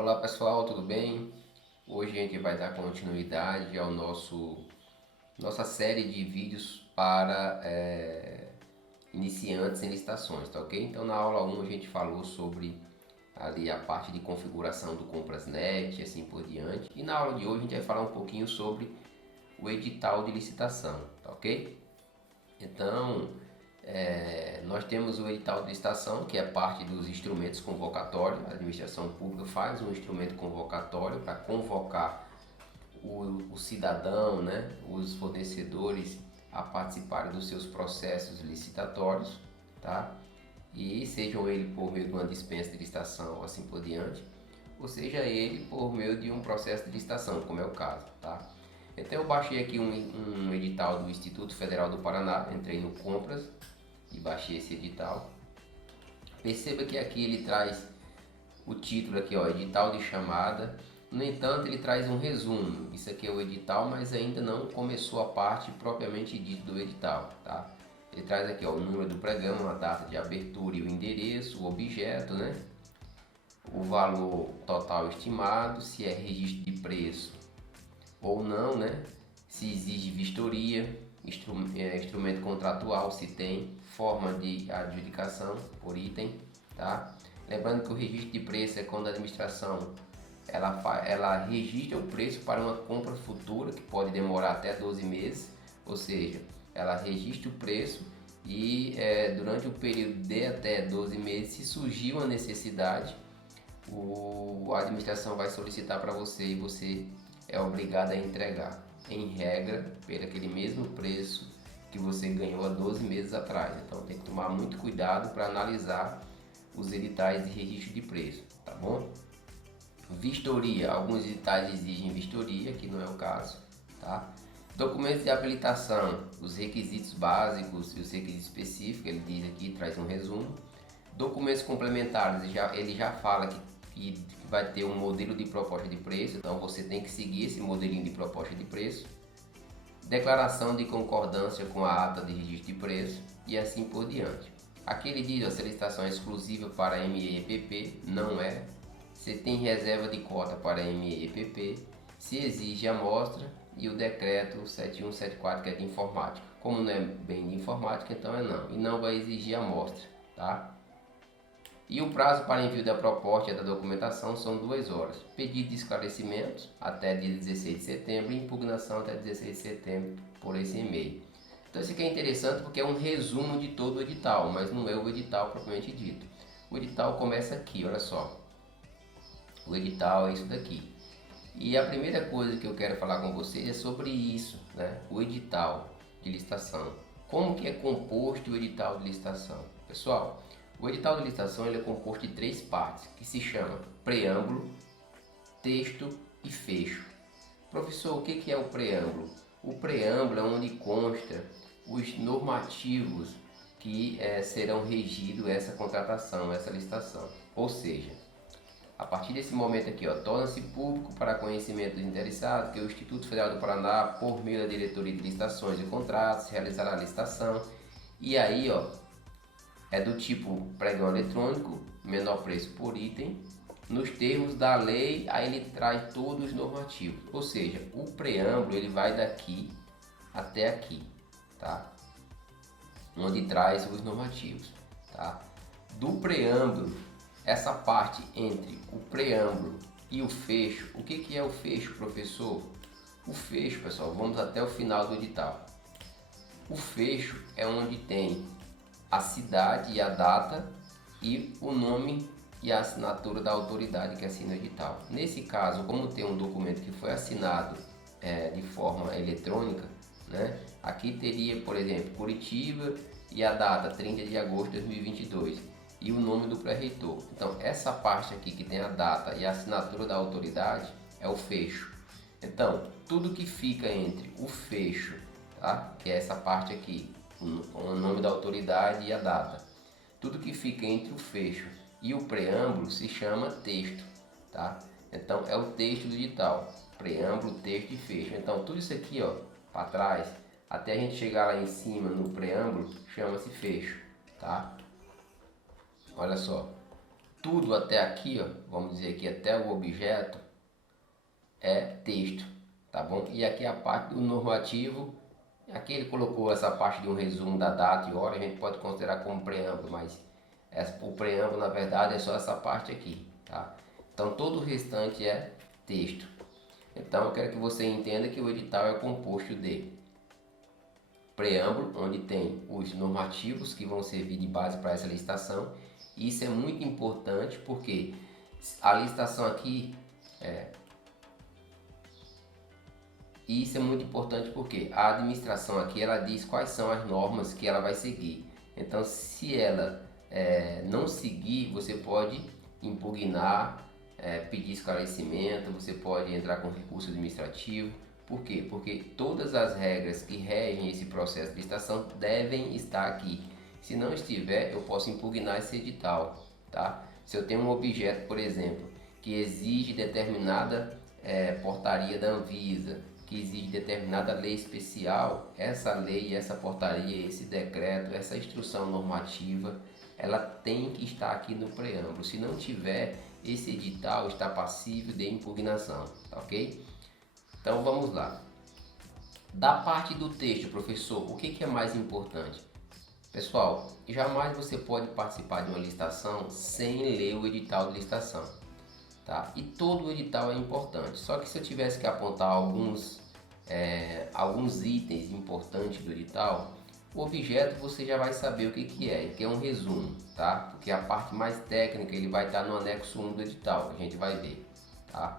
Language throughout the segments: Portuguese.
Olá pessoal, tudo bem? Hoje a gente vai dar continuidade ao nossa série de vídeos para iniciantes em licitações, tá ok? Então na aula 1 a gente falou sobre ali a parte de configuração do Comprasnet e assim por diante. E na aula de hoje a gente vai falar um pouquinho sobre o edital de licitação, tá ok? Então nós temos o edital de licitação, que é parte dos instrumentos convocatórios. A administração pública faz um instrumento convocatório para convocar o cidadão, né, os fornecedores a participarem dos seus processos licitatórios, tá? E sejam ele por meio de uma dispensa de licitação ou assim por diante, ou seja ele por meio de um processo de licitação, como é o caso, tá? Então eu baixei aqui um edital do Instituto Federal do Paraná, entrei no Compras e baixei esse edital. Perceba que aqui ele traz o título aqui, ó, edital de chamada. No entanto, ele traz um resumo. Isso aqui é o edital, mas ainda não começou a parte propriamente dita do edital, tá? Ele traz aqui, ó, o número do programa, a data de abertura e o endereço, o objeto, né? O valor total estimado, se é registro de preço ou não, né? Se exige vistoria, instrumento contratual, se tem, forma de adjudicação por item, tá? Lembrando que o registro de preço é quando a administração ela registra o preço para uma compra futura, que pode demorar até 12 meses, ou seja, ela registra o preço e durante o período de até 12 meses, se surgir uma necessidade, a administração vai solicitar para você e você é obrigado a entregar, em regra, pelo aquele mesmo preço que você ganhou há 12 meses atrás. Então tem que tomar muito cuidado para analisar os editais de registro de preço, tá bom? Vistoria, alguns editais exigem vistoria, que não é o caso, tá? Documentos de habilitação, os requisitos básicos e os requisitos específicos, ele diz aqui, traz um resumo. Documentos complementares, ele já fala que vai ter um modelo de proposta de preço, então você tem que seguir esse modelinho de proposta de preço. Declaração de concordância com a ata de registro de preço e assim por diante. Aqui ele diz, a solicitação é exclusiva para MEEPP, não é. Se tem reserva de cota para MEEPP, se exige amostra e o decreto 7174 que é de informática. Como não é bem de informática, então é não. E não vai exigir amostra, tá? E o prazo para envio da proposta e da documentação são 2 horas. Pedido de esclarecimentos até dia 16 de setembro e impugnação até 16 de setembro por esse e-mail. Então isso aqui é interessante porque é um resumo de todo o edital, mas não é o edital propriamente dito. O edital começa aqui, olha só. O edital é isso daqui. E a primeira coisa que eu quero falar com vocês é sobre isso, né? O edital de licitação. Como que é composto o edital de licitação? Pessoal, o edital de licitação ele é composto de 3 partes, que se chama preâmbulo, texto e fecho. Professor, o que é o preâmbulo? O preâmbulo é onde consta os normativos que serão regidos essa contratação, essa licitação. Ou seja, a partir desse momento aqui, torna-se público para conhecimento dos interessados que o Instituto Federal do Paraná, por meio da Diretoria de Licitações e Contratos, realizará a licitação. E aí, é do tipo pregão eletrônico, menor preço por item, nos termos da lei, aí ele traz todos os normativos. Ou seja, o preâmbulo ele vai daqui até aqui, tá? Onde traz os normativos, tá? Do preâmbulo, essa parte entre o preâmbulo e o fecho, o que é o fecho, professor? O fecho, pessoal, vamos até o final do edital. O fecho é onde tem a cidade e a data e o nome e a assinatura da autoridade que assina o edital. Nesse caso, como tem um documento que foi assinado de forma eletrônica, né? Aqui teria, por exemplo, Curitiba e a data 30 de agosto de 2022 e o nome do pré-reitor. Então, essa parte aqui que tem a data e a assinatura da autoridade é o fecho. Então, tudo que fica entre o fecho, tá? Que é essa parte aqui, o nome da autoridade e a data. Tudo que fica entre o fecho e o preâmbulo se chama texto, tá? Então é o texto do edital, preâmbulo, texto e fecho. Então tudo isso aqui, para trás, até a gente chegar lá em cima no preâmbulo, chama-se fecho, tá? Olha só. tudo até aqui, ó, vamos dizer aqui até o objeto, é texto, tá bom? E aqui a parte do normativo, aqui ele colocou essa parte de um resumo da data e hora, a gente pode considerar como preâmbulo, mas o preâmbulo na verdade é só essa parte aqui, tá? Então todo o restante é texto. Então eu quero que você entenda que o edital é composto de preâmbulo, onde tem os normativos que vão servir de base para essa licitação. E isso é muito importante porque a licitação aqui isso é muito importante porque a administração aqui ela diz quais são as normas que ela vai seguir. Então, se ela não seguir, você pode impugnar, pedir esclarecimento, você pode entrar com recurso administrativo. Por quê? Porque todas as regras que regem esse processo de licitação devem estar aqui. Se não estiver, eu posso impugnar esse edital, tá? Se eu tenho um objeto, por exemplo, que exige determinada portaria da Anvisa, que exige determinada lei especial, essa lei, essa portaria, esse decreto, essa instrução normativa, ela tem que estar aqui no preâmbulo. Se não tiver, esse edital está passível de impugnação, tá ok? Então vamos lá. Da parte do texto, professor, o que é mais importante? Pessoal, jamais você pode participar de uma licitação sem ler o edital de licitação, tá? E todo o edital é importante. Só que se eu tivesse que apontar alguns itens importantes do edital, o objeto você já vai saber o que é um resumo, tá? Porque a parte mais técnica ele vai estar no anexo 1 do edital, a gente vai ver, tá?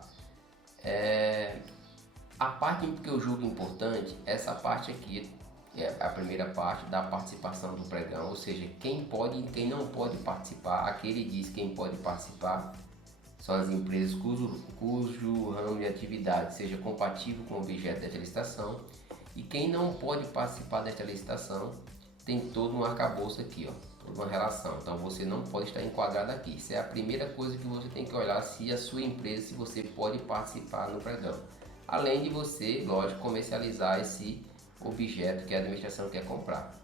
A parte que eu julgo importante, essa parte aqui, é a primeira parte da participação do pregão, ou seja, quem pode e quem não pode participar. Aqui ele diz quem pode participar são as empresas cujo ramo de atividade seja compatível com o objeto desta licitação, e quem não pode participar desta licitação tem todo um arcabouço aqui, ó, toda uma relação. Então você não pode estar enquadrado aqui. Isso é a primeira coisa que você tem que olhar, se a sua empresa, se você pode participar no pregão. Além de você, lógico, comercializar esse objeto que a administração quer comprar.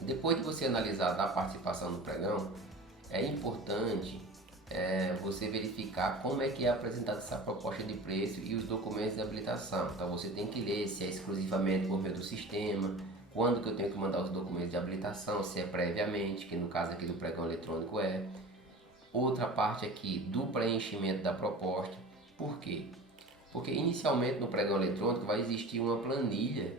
Depois de você analisar a participação no pregão, é importante você verificar como é que é apresentada essa proposta de preço e os documentos de habilitação. Então você tem que ler se é exclusivamente por meio do sistema, quando que eu tenho que mandar os documentos de habilitação, se é previamente, que no caso aqui do pregão eletrônico é. Outra parte aqui do preenchimento da proposta. Por quê? Porque inicialmente no pregão eletrônico vai existir uma planilha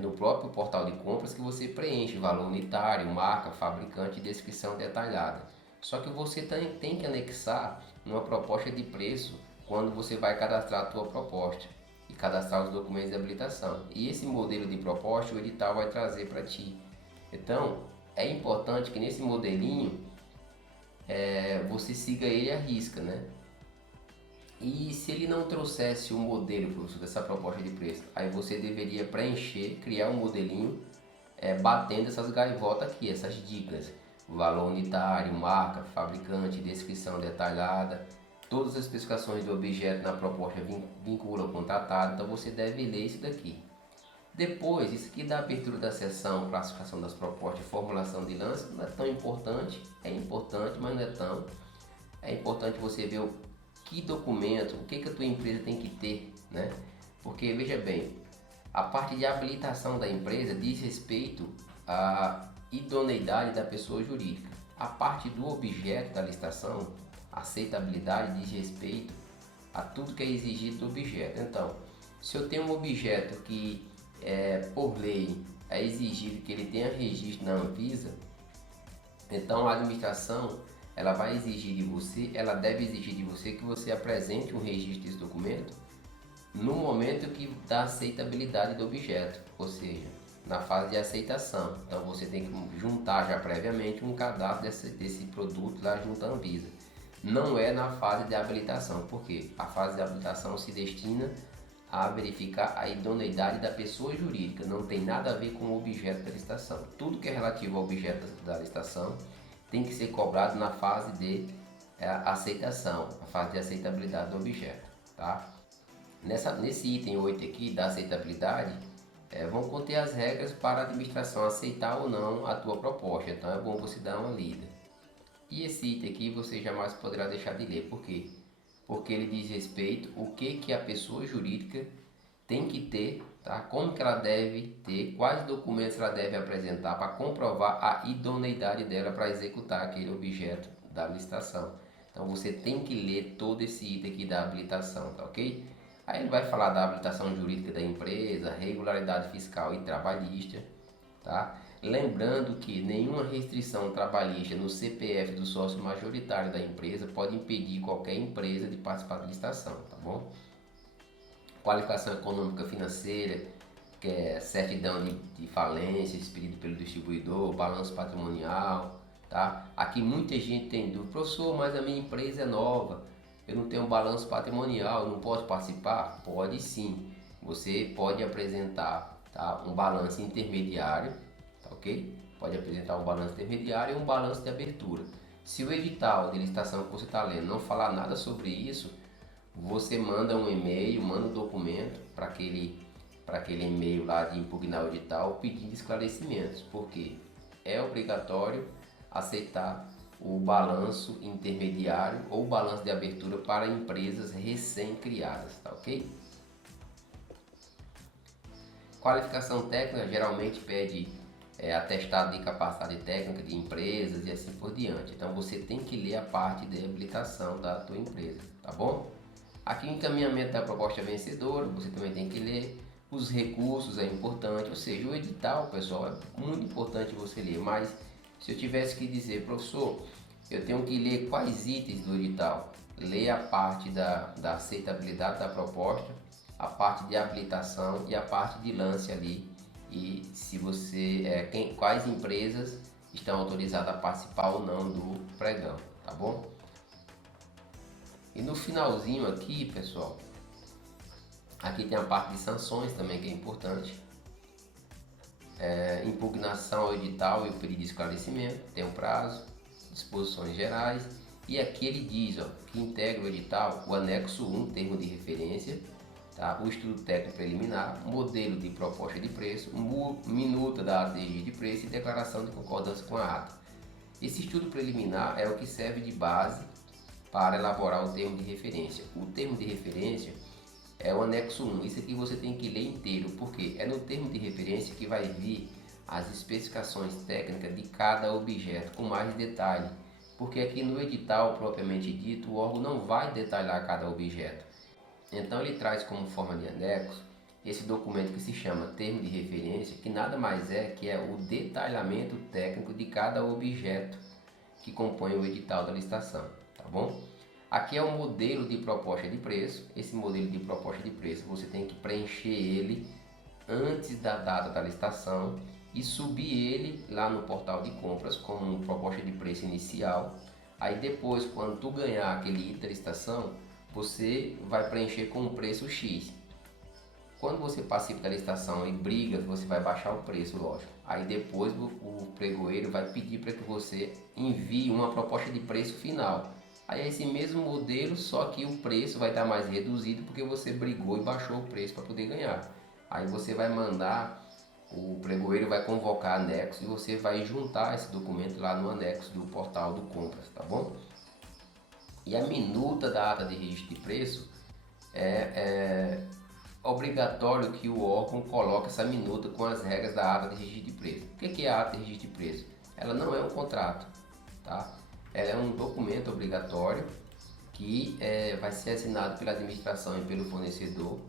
no próprio portal de compras que você preenche valor unitário, marca, fabricante e descrição detalhada. Só que você tem que anexar uma proposta de preço quando você vai cadastrar a sua proposta e cadastrar os documentos de habilitação. E esse modelo de proposta o edital vai trazer para ti. Então é importante que nesse modelinho você siga ele à risca, né? E se ele não trouxesse o modelo, professor, dessa proposta de preço, aí você deveria preencher, criar um modelinho batendo essas gaivotas aqui, essas dicas. Valor unitário, marca, fabricante, descrição detalhada, todas as especificações do objeto na proposta vinculam o contratado, então você deve ler isso daqui. Depois, isso aqui da abertura da seção, classificação das propostas e formulação de lance, não é tão importante, é importante, mas não é tão. É importante você ver que documento, o que a tua empresa tem que ter, né? Porque veja bem, a parte de habilitação da empresa diz respeito à idoneidade da pessoa jurídica. A parte do objeto da licitação, aceitabilidade, diz respeito a tudo que é exigido do objeto. Então, se eu tenho um objeto que por lei é exigido que ele tenha registro na Anvisa, então a administração ela vai exigir de você, ela deve exigir de você que você apresente um registro desse documento no momento que da aceitabilidade do objeto, ou seja, na fase de aceitação. Então você tem que juntar já previamente um cadastro desse produto lá junto à Anvisa. Não é na fase de habilitação, porque a fase de habilitação se destina a verificar a idoneidade da pessoa jurídica, não tem nada a ver com o objeto da licitação. Tudo que é relativo ao objeto da licitação tem que ser cobrado na fase de aceitação, a fase de aceitabilidade do objeto, tá? Nesse item 8 aqui da aceitabilidade, vão conter as regras para a administração aceitar ou não a tua proposta, então é bom você dar uma lida. E esse item aqui você jamais poderá deixar de ler. Por quê? Porque ele diz respeito o que a pessoa jurídica tem que ter, tá? Como que ela deve ter, quais documentos ela deve apresentar para comprovar a idoneidade dela para executar aquele objeto da licitação. Então você tem que ler todo esse item aqui da habilitação, tá ok? Aí ele vai falar da habilitação jurídica da empresa, regularidade fiscal e trabalhista, tá? Lembrando que nenhuma restrição trabalhista no CPF do sócio majoritário da empresa pode impedir qualquer empresa de participar da licitação, tá bom? Qualificação econômica financeira, que é certidão de falência expedido pelo distribuidor, balanço patrimonial, tá? Aqui muita gente tem dúvida, professor, mas a minha empresa é nova, eu não tenho balanço patrimonial, eu não posso participar? Pode sim, você pode apresentar, tá, um balanço intermediário, tá ok? Pode apresentar um balanço intermediário e um balanço de abertura. Se o edital de licitação que você está lendo não falar nada sobre isso, você manda um e-mail, manda um documento para aquele e-mail lá de impugnar o edital pedindo esclarecimentos, porque é obrigatório aceitar o balanço intermediário ou balanço de abertura para empresas recém-criadas, tá ok? Qualificação técnica geralmente pede atestado de capacidade técnica de empresas e assim por diante. Então você tem que ler a parte de habilitação da tua empresa, tá bom? Aqui o encaminhamento da proposta vencedora, você também tem que ler. Os recursos é importante, ou seja, o edital, pessoal, é muito importante você ler. Mas se eu tivesse que dizer, professor, eu tenho que ler quais itens do edital? Leia a parte da aceitabilidade da proposta, a parte de habilitação e a parte de lance ali. E se você, quais empresas estão autorizadas a participar ou não do pregão, tá bom? E no finalzinho aqui, pessoal, aqui tem a parte de sanções também, que é importante. Impugnação ao edital e o pedido de esclarecimento, tem um prazo, disposições gerais. E aqui ele diz, ó, que integra o edital o anexo 1, termo de referência, tá? O estudo técnico preliminar, modelo de proposta de preço, minuta da ata de registro de preço e declaração de concordância com a ata. Esse estudo preliminar é o que serve de base para elaborar o termo de referência. O termo de referência é o anexo 1, isso aqui você tem que ler inteiro, porque é no termo de referência que vai vir as especificações técnicas de cada objeto com mais detalhe, porque aqui no edital propriamente dito o órgão não vai detalhar cada objeto. Então ele traz como forma de anexo esse documento que se chama termo de referência, que nada mais é que é o detalhamento técnico de cada objeto que compõe o edital da licitação, tá bom? Aqui é o modelo de proposta de preço. Esse modelo de proposta de preço você tem que preencher ele antes da data da licitação e subir ele lá no portal de compras como proposta de preço inicial. Aí depois, quando tu ganhar aquele item da licitação, você vai preencher com o preço X. Quando você participa da licitação e briga, você vai baixar o preço, lógico. Aí depois o pregoeiro vai pedir para que você envie uma proposta de preço final. Aí é esse mesmo modelo, só que o preço vai estar mais reduzido porque você brigou e baixou o preço para poder ganhar. Aí você vai mandar, o pregoeiro vai convocar anexo e você vai juntar esse documento lá no anexo do portal do compras, tá bom? E a minuta da ata de registro de preço é obrigatório que o órgão coloque essa minuta com as regras da ata de registro de preço. O que é a ata de registro de preço? Ela não é um contrato, tá? Ela é um documento obrigatório que vai ser assinado pela administração e pelo fornecedor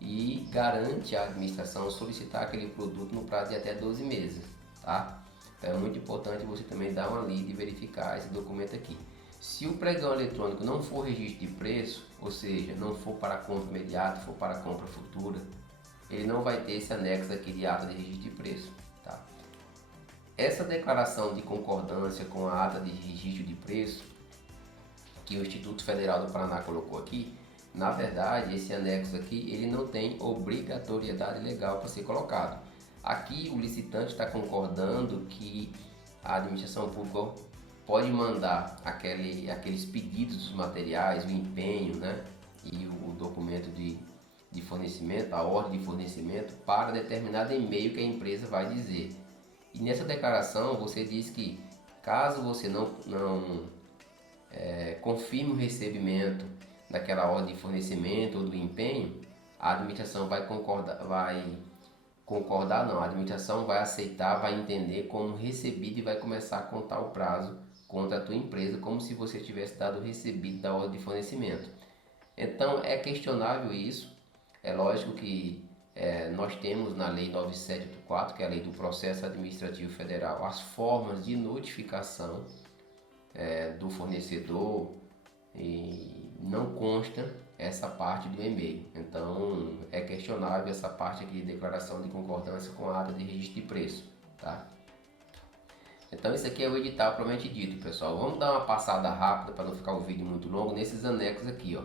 e garante à administração solicitar aquele produto no prazo de até 12 meses, tá? Então é muito importante você também dar uma lida e verificar esse documento aqui. Se o pregão eletrônico não for registro de preço, ou seja, não for para compra imediata, for para compra futura, ele não vai ter esse anexo aqui de ata de registro de preço, tá? Essa declaração de concordância com a ata de registro de preço que o Instituto Federal do Paraná colocou aqui, na verdade esse anexo aqui ele não tem obrigatoriedade legal para ser colocado. Aqui o licitante está concordando que a administração pública pode mandar aqueles pedidos dos materiais, o empenho, né, e o documento de fornecimento, a ordem de fornecimento para determinado e-mail que a empresa vai dizer. E nessa declaração você diz que Caso você não confirme o recebimento daquela ordem de fornecimento ou do empenho, a administração vai concordar não, a administração vai aceitar, vai entender como recebido e vai começar a contar o prazo contra a tua empresa, como se você tivesse dado o recebido da ordem de fornecimento. Então é questionável isso, é lógico que nós temos na Lei 9784, que é a Lei do Processo Administrativo Federal, as formas de notificação do fornecedor e não consta essa parte do e-mail. Então é questionável essa parte aqui de declaração de concordância com a ata de registro de preço, tá? Então isso aqui é o edital propriamente dito, pessoal. Vamos dar uma passada rápida para não ficar o vídeo muito longo nesses anexos aqui, ó.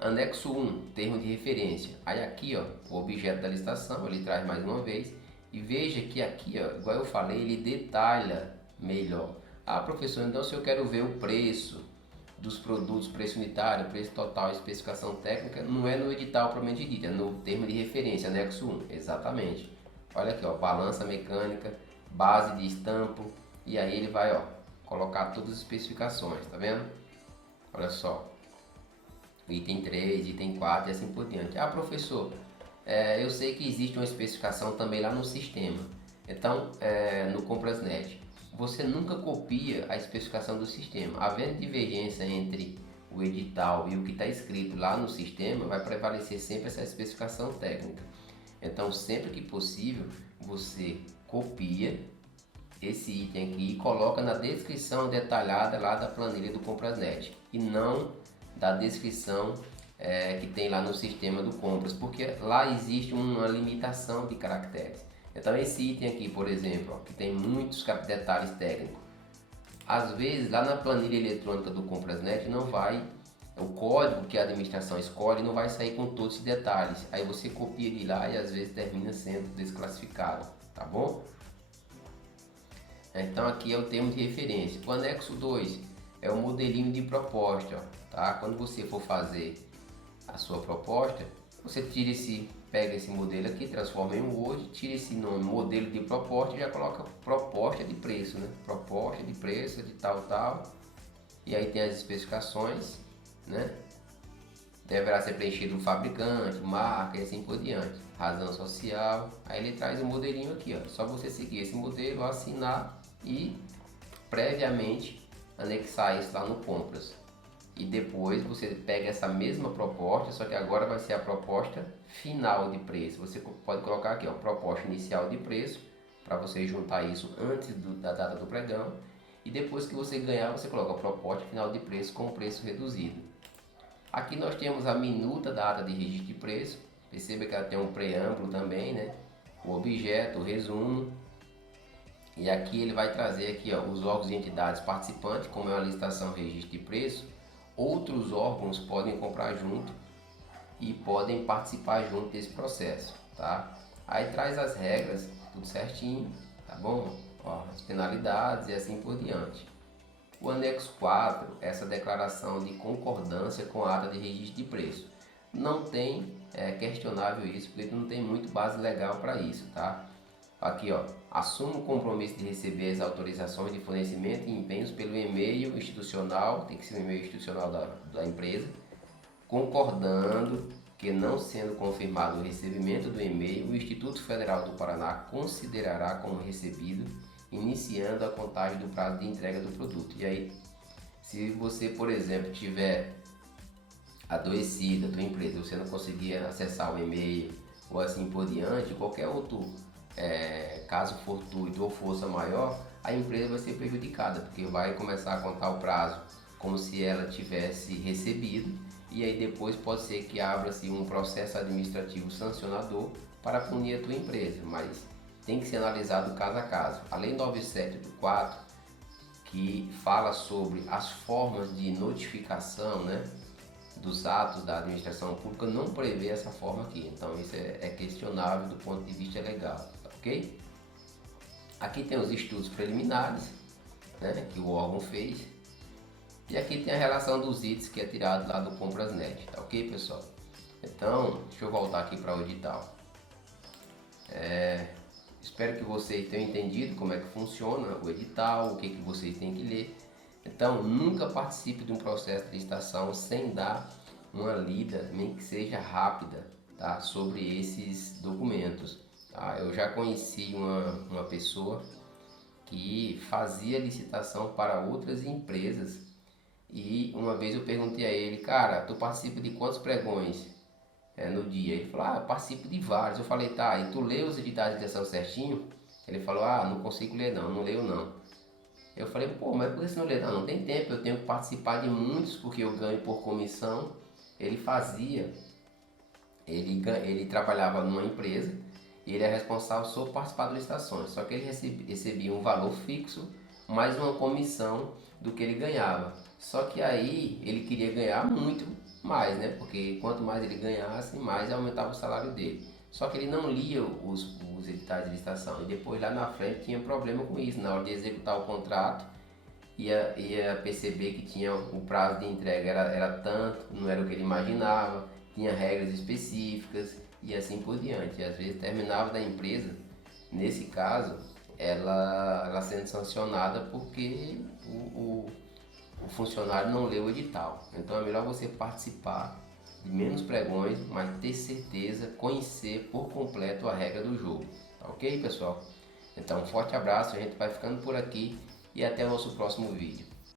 Anexo 1, termo de referência. Aí aqui, ó, o objeto da licitação, ele traz mais uma vez. E veja que aqui, ó, igual eu falei, ele detalha melhor. Ah, professor, então se eu quero ver o preço dos produtos, preço unitário, preço total, especificação técnica, não é no edital propriamente dito, é no termo de referência, anexo 1, exatamente. Olha aqui, ó, balança mecânica, base de estampo, e aí ele vai, ó, colocar todas as especificações, tá vendo? Olha só, item 3, item 4 e assim por diante. Ah, professor, eu sei que existe uma especificação também lá no sistema, então, no Comprasnet. Você nunca copia a especificação do sistema. Havendo divergência entre o edital e o que está escrito lá no sistema, vai prevalecer sempre essa especificação técnica. Então, sempre que possível, você copia esse item aqui e coloca na descrição detalhada lá da planilha do Comprasnet e não da descrição que tem lá no sistema do Compras, porque lá existe uma limitação de caracteres. Então esse item aqui, por exemplo, ó, que tem muitos detalhes técnicos, às vezes lá na planilha eletrônica do Comprasnet não vai, o código que a administração escolhe não vai sair com todos os detalhes, aí você copia de lá e às vezes termina sendo desclassificado, tá bom? Então aqui é o termo de referência. O anexo 2 é o modelinho de proposta, ó, tá? Quando você for fazer a sua proposta, você pega esse modelo aqui, transforma em um Word, tira esse nome, modelo de proposta e já coloca proposta de preço, né? Proposta de preço de tal. E aí tem as especificações, né? Deverá ser preenchido o fabricante, marca e assim por diante. Razão social. Aí ele traz o modelinho aqui, ó. Só você seguir esse modelo, assinar e previamente anexar isso lá no Compras. E depois você pega essa mesma proposta, só que agora vai ser a proposta final de preço. Você pode colocar aqui, ó, proposta inicial de preço, para você juntar isso antes da data do pregão. E depois que você ganhar, você coloca a proposta final de preço com preço reduzido. Aqui nós temos a minuta da ata de registro de preço. Perceba que ela tem um preâmbulo também, né? O objeto, o resumo. E aqui ele vai trazer aqui, ó, os órgãos e entidades participantes, como é uma licitação registro de preço. Outros órgãos podem comprar junto e podem participar junto desse processo, tá? Aí traz as regras, tudo certinho, tá bom? Ó, as penalidades e assim por diante. O anexo 4, essa declaração de concordância com a ata de registro de preço. Não tem questionável isso, porque não tem muito base legal para isso, tá? Aqui, ó, assumo o compromisso de receber as autorizações de fornecimento e empenhos pelo e-mail institucional, tem que ser o e-mail institucional da empresa, concordando que, não sendo confirmado o recebimento do e-mail, o Instituto Federal do Paraná considerará como recebido, iniciando a contagem do prazo de entrega do produto. E aí, se você, por exemplo, tiver adoecido a tua empresa, você não conseguir acessar o e-mail ou assim por diante, qualquer outro caso fortuito ou força maior, a empresa vai ser prejudicada, porque vai começar a contar o prazo como se ela tivesse recebido, e aí depois pode ser que abra-se um processo administrativo sancionador para punir a tua empresa, mas tem que ser analisado caso a caso. A Lei 9784, que fala sobre as formas de notificação, né, dos atos da administração pública, não prevê essa forma aqui, então isso é questionável do ponto de vista legal. Ok? Aqui tem os estudos preliminares, né, que o órgão fez, e aqui tem a relação dos itens que é tirado lá do Comprasnet, tá ok, pessoal? Então, deixa eu voltar aqui para o edital. Espero que vocês tenham entendido como é que funciona o edital, o que vocês têm que ler. Então, nunca participe de um processo de licitação sem dar uma lida, nem que seja rápida, tá? Sobre esses documentos. Tá? Eu já conheci uma pessoa que fazia licitação para outras empresas e uma vez eu perguntei a ele, cara, tu participa de quantos pregões no dia? Ele falou, eu participo de vários. Eu falei, tá, e tu lê os editais de licitação certinho? Ele falou, não consigo ler não leio não. Eu falei, pô, mas por que você não lê? Não tem tempo, eu tenho que participar de muitos porque eu ganho por comissão. Ele fazia, ele trabalhava numa empresa e ele é responsável por participar das licitações. Só que ele recebia um valor fixo mais uma comissão do que ele ganhava. Só que aí ele queria ganhar muito mais, né? Porque quanto mais ele ganhasse, mais aumentava o salário dele. Só que ele não lia os editais de licitação e depois lá na frente tinha problema com isso. Na hora de executar o contrato, ia perceber que tinha o prazo de entrega era tanto, não era o que ele imaginava, tinha regras específicas e assim por diante. E às vezes terminava da empresa, nesse caso, ela sendo sancionada porque o funcionário não leu o edital. Então é melhor você participar de menos pregões, mas ter certeza, conhecer por completo a regra do jogo. Tá ok, pessoal? Então um forte abraço, a gente vai ficando por aqui e até o nosso próximo vídeo.